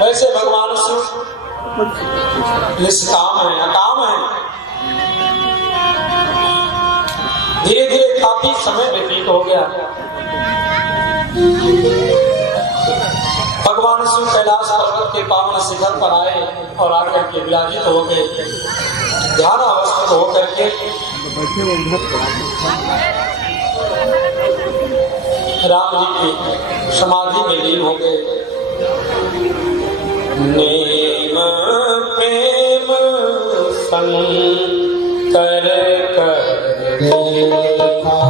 वैसे भगवान शिव निष्काम है, अकाम है। धीरे धीरे काफी समय व्यतीत हो गया। भगवान शिव कैलाश पर्वत के पावन शिखर पर आए और आकर के विराजित हो गए। ध्यान अवस्थित होकर के राम जी की समाधि में लीन हो गए। नेम प्रेम संकर कर देखा,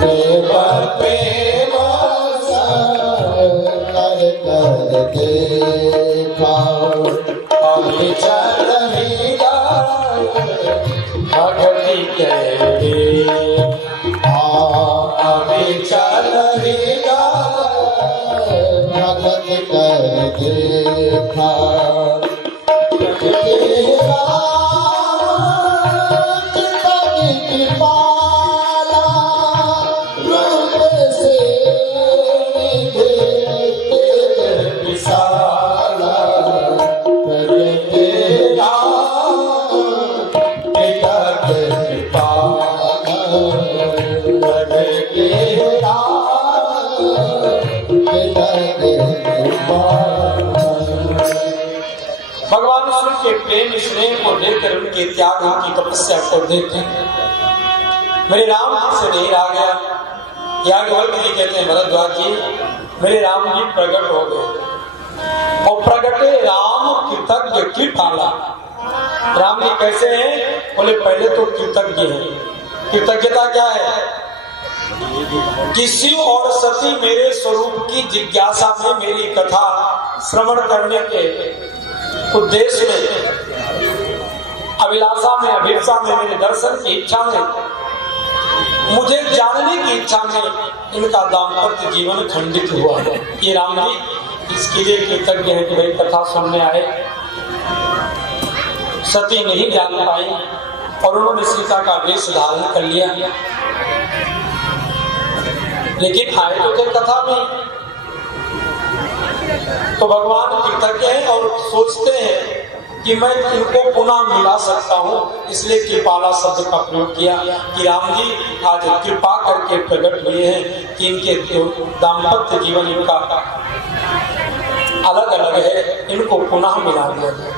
नेम प्रेम संकर कर देखा, अभी चल भक्ति करे, अभी चल भक्ति कर देखा। भगवान शिव के प्रेम स्नेह को देखकर, उनके त्याग, उनकी तपस्या को देखकर मेरे राम जी से देर आ गया। याज्ञवल्क्य जी कहते हैं, भरद्वाज जी मेरे राम जी प्रकट हो गए और प्रकटे राम कृतज्ञ कृपाला। राम जी कैसे हैं? बोले पहले तो कृतज्ञ हैं। कृतज्ञता क्या है? कि शिव और सती मेरे स्वरूप की जिज्ञासा में, मेरी कथा श्रवण करने के उद्देश्य में, अभिलाषा में, अभिप्सा में, मेरे दर्शन की इच्छा में, मुझे जानने की इच्छा में इनका दाम्पत्य जीवन खंडित हुआ। ये राम जी इसके लिए कृतज्ञ है कि भाई कथा सुनने आए, सती नहीं जान पाई और उन्होंने सीता का वेश धारण कर लिया, लेकिन आए तो थे कथा में। तो भगवान कृतज्ञ हैं और सोचते हैं कि मैं इनको पुनः मिला सकता हूँ, इसलिए कृपाला शब्द का प्रयोग किया कि राम जी आज कृपा करके प्रकट हुए हैं कि इनके दाम्पत्य जीवन इनका अलग अलग है, इनको पुनः मिला दिया जाए,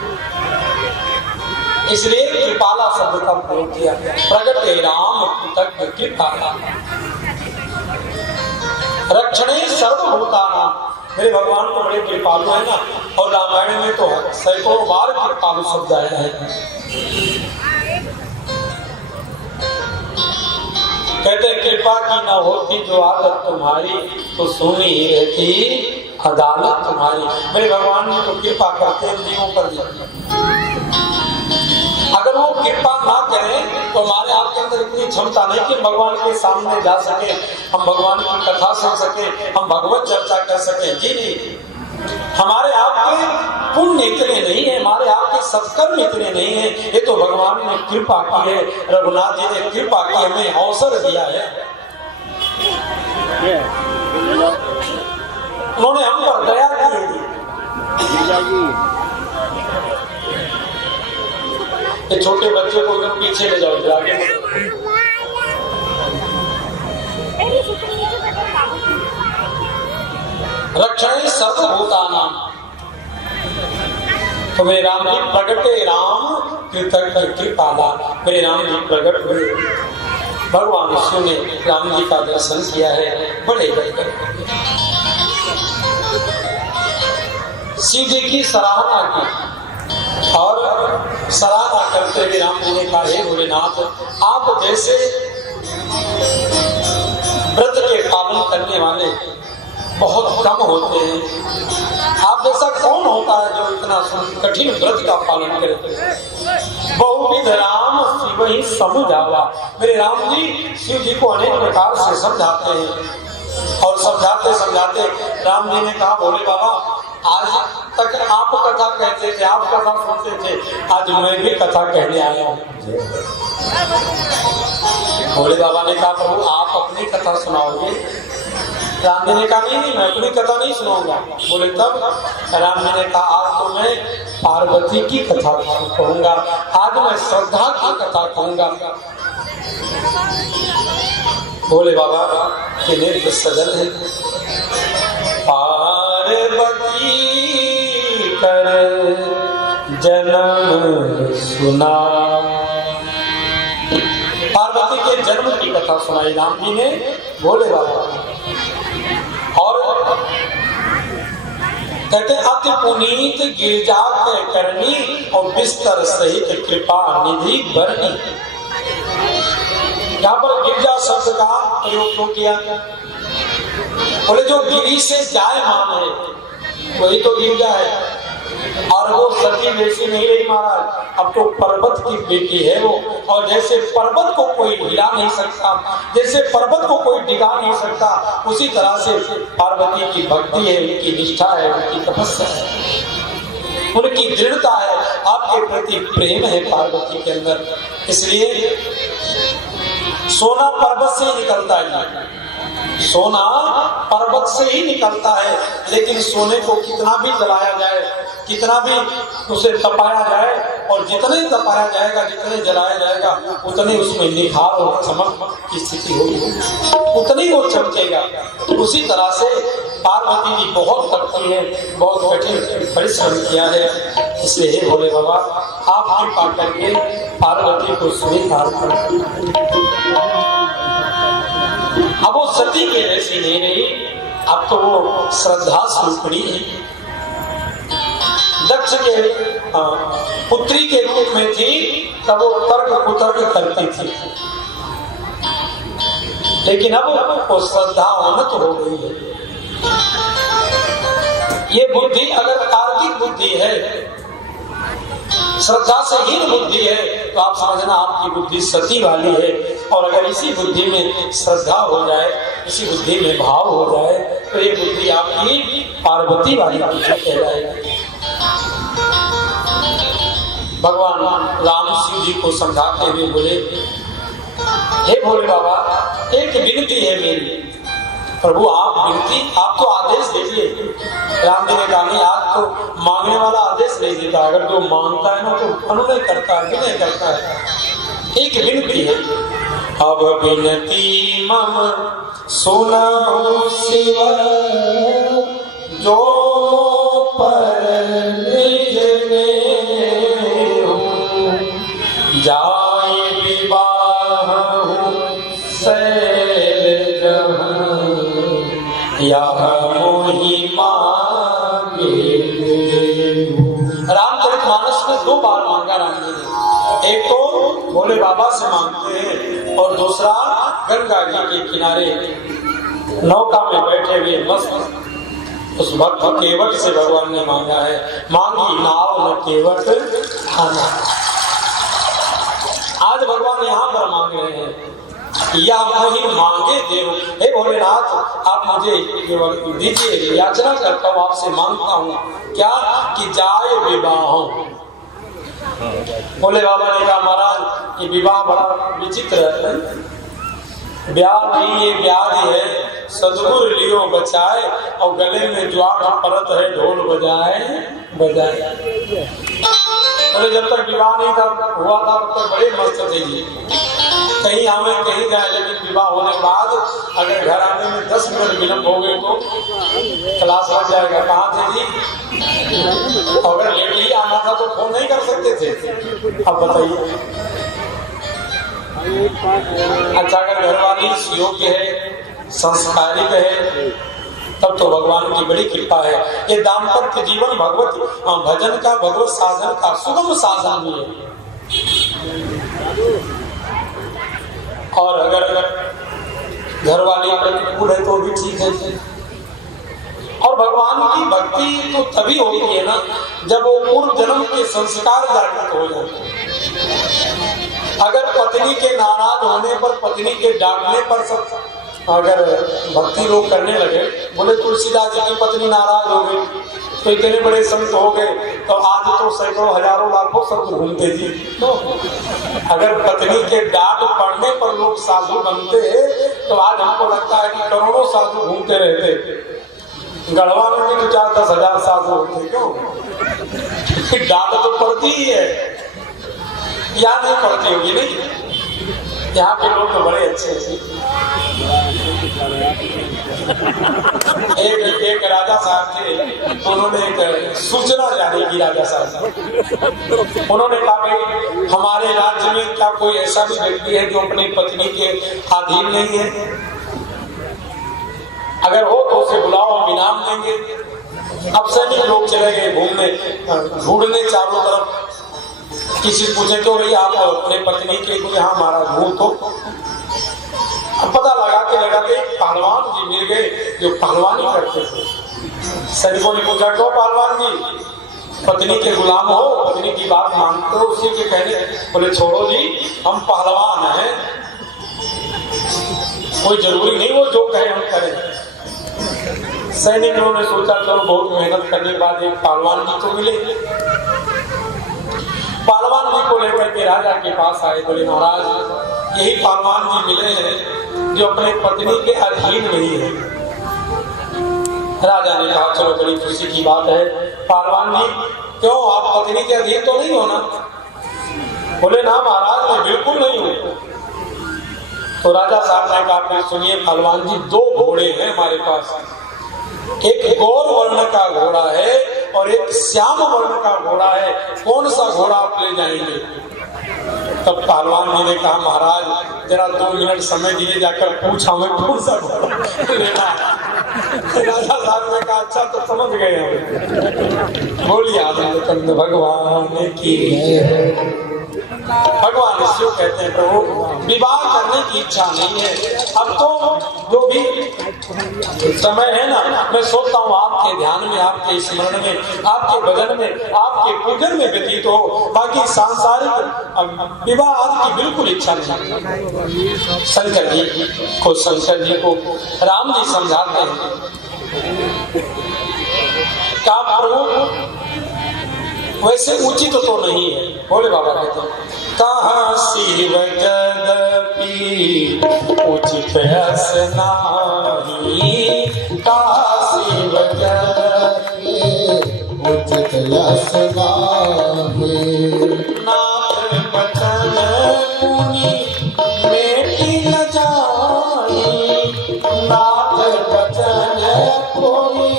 इसलिए कृपाला शब्द का प्रयोग किया। प्रकट राम कृतज्ञ कृपाला रक्षणे सर्वभूतानां। मेरे भगवान को बड़े कृपालु है ना, और रामायण में तो सैकड़ों बार कृपालु शब्द आया है। कहते कृपा की न होती जो आदत तुम्हारी, तो सुनी ही रहती अदालत तुम्हारी। मेरे भगवान ने तो कृपा करते हैं जीवों पर। अगर वो कृपा ना करें तो हमारे आपके अंदर इतनी क्षमता नहीं कि भगवान के सामने जा सके, हम भगवान की कथा सुन सके, हम भगवत चर्चा कर सके। जी नहीं, हमारे आपके पुण्य इतने नहीं है, हमारे आपके सत्कर्म इतने नहीं है। ये तो भगवान ने कृपा की है, रघुनाथ जी ने कृपा की, हमें अवसर दिया है। उन्होंने हम पर दया की। ये छोटे बच्चे को एकदम पीछे ले जाओ, आगे रक्षणे सर्वभूतानां। तो मेरे राम जी प्रगटे राम कृतज्ञ कृपाला। मेरे राम जी प्रकट हुए, भगवान शिव ने राम जी का दर्शन किया है। बड़े शिव जी की सराहना की और सराहना करते हुए राम जी ने कहा, हे भोलेनाथ, आप जैसे व्रत के पालन करने वाले बहुत कम होते हैं। आप जैसा कौन होता है जो इतना कठिन व्रत का पालन करे? बहुविध राम शिव ही समझावा। मेरे राम जी शिव जी को अनेक प्रकार से समझाते हैं और समझाते समझाते राम जी ने कहा, भोले बाबा आज तक आप कथा कहते थे, आप कथा सुनते थे, आज मैं भी कथा कहने आया हूँ। भोले बाबा ने कहा, प्रभु आप अपनी कथा सुनाओगे? राम जी ने कहा नहीं मैं अपनी कथा नहीं सुनाऊंगा। बोले तब? राम जी ने कहा आज तो मैं पार्वती की कथा कहूंगा, आज मैं श्रद्धा की कथा कहूंगा। बोले बाबा के नेत्र सजल है। पार्वती कर जन्म सुना, पार्वती के जन्म की कथा सुनाई राम जी ने भोले बाबा। और कहते अति पुनीत गिरजा के करनी और बिस्तर सहित कृपा निधि बरनी। यहाँ पर गिरजा शब्द का प्रयोग क्यों किया? बोले जो गिरी से जायमान है वही तो गिरजा है। और वो सती वैसी नहीं रही महाराज, अब तो पर्वत की बेटी है वो। और जैसे पर्वत को कोई हिला नहीं सकता, जैसे पर्वत को कोई डिगा नहीं सकता, उसी तरह से पार्वती की भक्ति है, उनकी निष्ठा है, उनकी तपस्या है, उनकी दृढ़ता है, आपके प्रति प्रेम है पार्वती के अंदर। इसलिए सोना पर्वत से ही निकलता है, सोना पर्वत से ही निकलता है। लेकिन सोने को कितना भी जलाया जाए, कितना भी उसे तपाया जाए, और जितने तपाया जाएगा, जितने जलाया जाएगा, उतने उसमें निखार और चमक की स्थिति होगी, उतनी वो चमकेगा। उसी तरह से पार्वती की बहुत भक्ति है, बहुत कठिन परिश्रम किया है। इसलिए हे भोले बाबा आप कृपा करके पार्वती को स्वीकार करें। अब वो सती के जैसी नहीं रही, अब तो वो श्रद्धा स्वरूपणी है। दक्ष के पुत्री के रूप में थी तब वो तर्क कुतर्क करती थी, लेकिन अब वो श्रद्धा उन्नत हो गई है। ये बुद्धि अगर तार्किक बुद्धि है, श्रद्धा से हीन बुद्धि है, तो आप समझना आपकी बुद्धि सती वाली है। और अगर इसी बुद्धि में श्रद्धा हो जाए, इसी बुद्धि में भाव हो जाए, तो ये बुद्धि आपकी पार्वती वाली बुद्धि कहलाएगी। भगवान राम शिव जी को समझाते हुए बोले, हे भोले बाबा एक विनती है मेरी। प्रभु आप विनती, आप तो आदेश दीजिए। राम जी ने कहा नहीं, आज तो मांगने वाला आदेश नहीं देता, अगर जो मांगता है ना तो अनुनय करता है, विनय करता है। एक विनती है, अब विनती मम सुनो शिव, जो पर निज नेहु, जाय विवाह सैल यह मोहि मांगे। रामचरितमानस में दो बार मांगा राम जी ने, एक तो भोले बाबा से मांगते हैं और दूसरा गंगा जी के किनारे नौका में बैठे हुए मस्त उस भक्त केवट से भगवान ने मांगा है। मांगी नाव न केवट खाना। आज भगवान यहाँ पर मांग रहे हैं, या वही मांगे देव। हे भोलेनाथ आप मुझे दीजिए, याचना करता हूँ, आपसे मांगता हूँ क्या कि जाए विवाह। भोले बाबा ने कहा महाराज ये विवाह बड़ा विचित्र है, ब्याह नहीं ये व्याधि है, सदगुरु लियो बचाए, और गले में ज्वार परत है ढोल बजाए बजाए। बोले जब तक विवाह नहीं था हुआ था तब तक बड़े मस्त थे जी, कहीं आवे कहीं जाए, लेकिन विवाह होने के बाद अगर घर आने में 10 मिनट विलम्ब हो गए तो क्लास लग जाएगा। कहाँ थे जी? अगर लेट ही आना था तो फोन नहीं कर सकते थे। अब बताइए, अच्छा अगर घरवाली योग्य है, संस्कारिक है, तब तो भगवान की बड़ी कृपा है। ये दाम्पत्य जीवन भगवत भजन का, भगवत साधन का सुगम साधन भी है। और अगर घरवाली प्रतिकूल है तो भी ठीक है। और भगवान की भक्ति तो तभी होती है ना जब वो पूर्व जन्म के संस्कार जागृत हो जाए। अगर पत्नी के नाराज होने पर, पत्नी के डांटने पर सब अगर भक्ति लोग करने लगे, बोले तुलसीदास जी की पत्नी नाराज हो गई तो इतने बड़े संत हो गए, तो आज तो सैकड़ों हजारों लाखों संत घूमते जी। तो अगर पत्नी के डांट पड़ने पर लोग साधु बनते तो आज हमको लगता है कि करोड़ों साधु घूमते रहते, गढ़वा में भी तो 4-10 हजार साधु होते। क्यों? डांट तो पड़ती ही है, याद नहीं पड़ती होगी नहीं? यहाँ के लोग तो बड़े अच्छे हैं। एक राजा साहब थे, तो उन्होंने एक सूचना जारी की राजा साहब। उन्होंने कहा भाई हमारे राज्य में क्या कोई ऐसा भी व्यक्ति है जो अपनी पत्नी के अधीन नहीं है? अगर हो तो उसे बुलाओ, हम इनाम देंगे। अब सैनिक लोग चले गए घूमने, ढूंढने चारों तरफ। किसी से पूछे तो भाई आप अपने पत्नी के को यहाँ मारा घूम, तो अब पता लगाते पहलवान जी मिल गए जो पहलवानी करते थे। सैनिकों ने पूछा क्यों पहलवान जी, पत्नी के गुलाम हो, पत्नी की बात मानते हो? उसी के कहने बोले छोड़ो जी, हम पहलवान हैं, कोई जरूरी नहीं वो जो कहे हम करें। सैनिकों ने सोचा चलो बहुत मेहनत करने के बाद एक पहलवान जी तो मिले। पहलवान जी को लेकर के राजा के पास आए, बोले महाराज यही पहलवान जी मिले हैं जो अपने पत्नी के अधीन नहीं है। राजा ने कहा चलो बड़ी खुशी की बात है। पहलवान जी क्यों, आप पत्नी के अधीन तो नहीं हो ना? बोले ना महाराज मैं बिल्कुल नहीं हूं। तो राजा साहब ने कहा सुनिए पहलवान जी, 2 घोड़े हैं हमारे पास, एक गौर वर्ण का घोड़ा है और एक श्याम वर्ण का घोड़ा है, कौन सा घोड़ा आप ले जाएंगे? तब पहलवान जी ने कहा महाराज जरा 2 मिनट समय दिए, जाकर पूछा मैं कौन सा घोड़ा लेना है। राजा साहब ने कहा अच्छा तो समझ गए हम। बोलिए आनंद कंद भगवान की। भगवान शिव कहते हैं प्रभु विवाह करने की इच्छा नहीं है। अब तो जो भी समय है ना, मैं सोचता हूँ आपके ध्यान में, आपके स्मरण में, आपके भजन में, आपके पूजन में व्यतीत हो, बाकी सांसारिक विवाह आदि की बिल्कुल इच्छा नहीं। शंकर जी को राम जी समझाते हैं क्या प्रभु वैसे उचित तो नहीं है। बोले बाबा कहते हैं कहाँ शिव जदपि उचित यस नाही, कहाँ शिव जदपि उचित यस नाही, नाथ बचन मुनि मेटी न जाई, नाथ बचन मुनि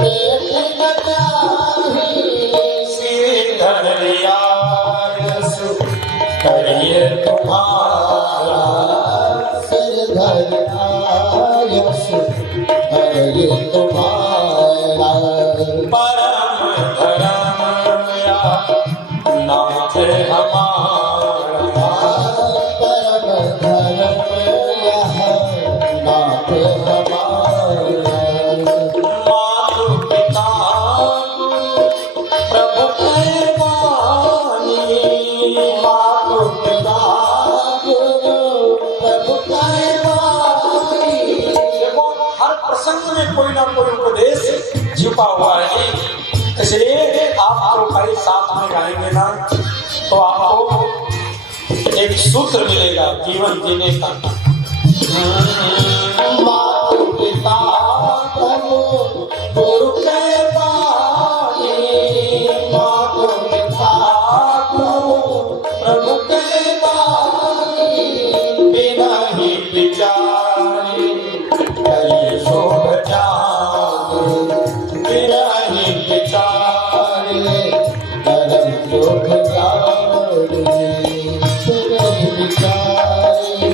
मेटी न जाई, करिए तुम्हारा सिरधर आयस, करिए तुम्हारा परम धर्म या नाथ हमारा, परम धर्म या नाथ हमारा। मातु पिता प्रभु के वाणी, मातु पिता प्रभु के वाणी। देखो हर प्रसंग में कोई ना कोई उपदेश छुपा हुआ है। इसलिए आप जो कई साथ में गाएंगे ना तो आपको एक सूत्र मिलेगा जीवन जीने का। मातु पिता प्रभु गुरु के वाणी, मातु पिता प्रभु के वाणी, बिना ही विचारे कई शोभ जाने, बिना ही विचारे करम शोभ जाने, बिना ही विचारे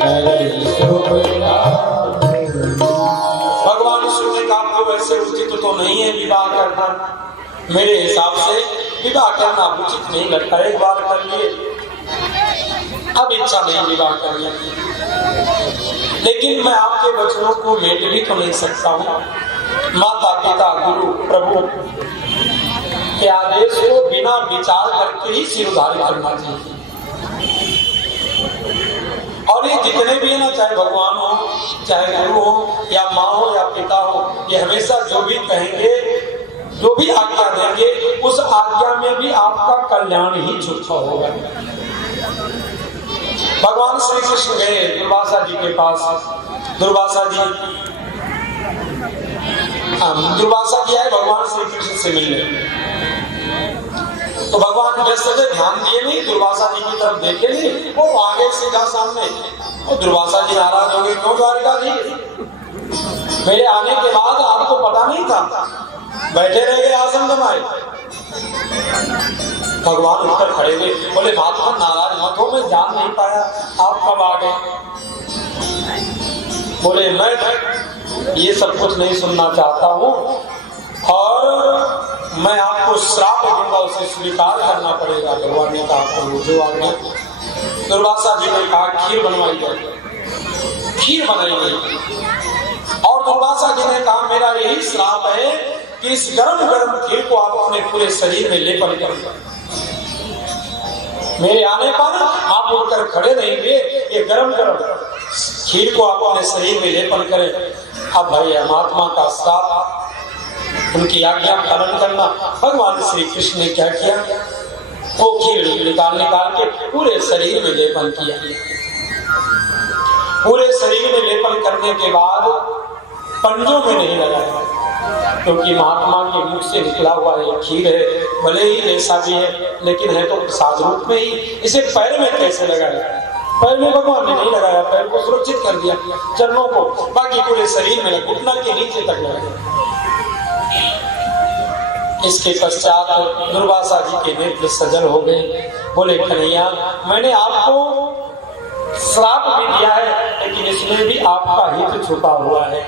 करम शोभ जाने। भगवान शिव ने कहा आपको वैसे उचित तो नहीं है विवाह करना, मेरे हिसाब से विवाह करना उचित नहीं लगता। एक बार कर लिए, अब इच्छा नहीं विवाह करने की। लेकिन मैं आपके वचनों को मेट भी तो नहीं सकता हूँ। माता पिता गुरु प्रभु के आदेश को बिना विचार करके ही सिरधारी करना चाहिए। और ये जितने भी है ना, चाहे भगवान हो, चाहे गुरु हो, या माँ हो या पिता हो, ये हमेशा जो भी कहेंगे, जो भी आज्ञा देंगे, उस आज्ञा में भी आपका कल्याण ही छुपा होगा। भगवान श्री कृष्ण गए दुर्वासा जी के पास। दुर्वासा जी आए भगवान श्री कृष्ण से मिलने। तो भगवान व्यस्त थे, ध्यान दिए नहीं, दुर्वासा जी की तरफ देखे नहीं, वो आगे सीधा सामने। और दुर्वासा जी नाराज हो गए, क्यों द्वारिका जी, मेरे आने के बाद आपको पता नहीं था, बैठे रह गए आसन जमाए। भगवान उठकर खड़े हुए, बोले महात्मा नाराज मत हो, मैं जान नहीं पाया आप कब आ गए। बोले मैं ये सब कुछ नहीं सुनना चाहता हूँ और मैं आपको श्राप दूंगा, उसे स्वीकार करना पड़ेगा। भगवान ने कहा जो आ गया। दुर्वासा जी ने कहा खीर बनवाई जाए। खीर बनाई गई और दुर्वासा जी ने कहा मेरा यही श्राप है कि इस गरम गरम खीर को आप अपने पूरे शरीर में लेपन करें। मेरे आने पर आप उठकर खड़े रहेंगे, ये गरम गरम खीर को आप अपने शरीर में लेपन करें। अब भाई महात्मा का श्राप, उनकी आज्ञा पालन करना। भगवान श्री कृष्ण ने क्या किया, वो खीर निकाल के पूरे शरीर में लेपन किया। पूरे शरीर में लेपन करने के बाद पंजों में नहीं लगाया, क्योंकि महात्मा के मुख से निकला हुआ ये खीर है, भले ही जैसा भी है लेकिन है तो प्रसाद रूप में ही। इसे पैर में कैसे लगाया, पैर में भगवान ने नहीं लगाया, पैर को सुरक्षित कर दिया, चरणों को, बाकी पूरे शरीर में घुटना के नीचे तक लगाया। इसके पश्चात दुर्वासा जी के नेत्र सजल हो गए। बोले कन्हैया मैंने आपको श्राप भी दिया है, लेकिन इसमें भी आपका हित छुपा हुआ है।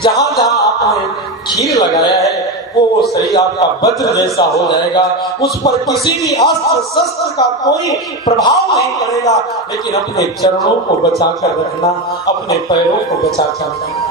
जहां जहां आपने खीर लगाया है वो शरीर आपका वज्र जैसा हो जाएगा, उस पर किसी भी अस्त्र शस्त्र का कोई प्रभाव नहीं पड़ेगा, लेकिन अपने चरणों को बचा कर रखना, अपने पैरों को बचा कर रखना।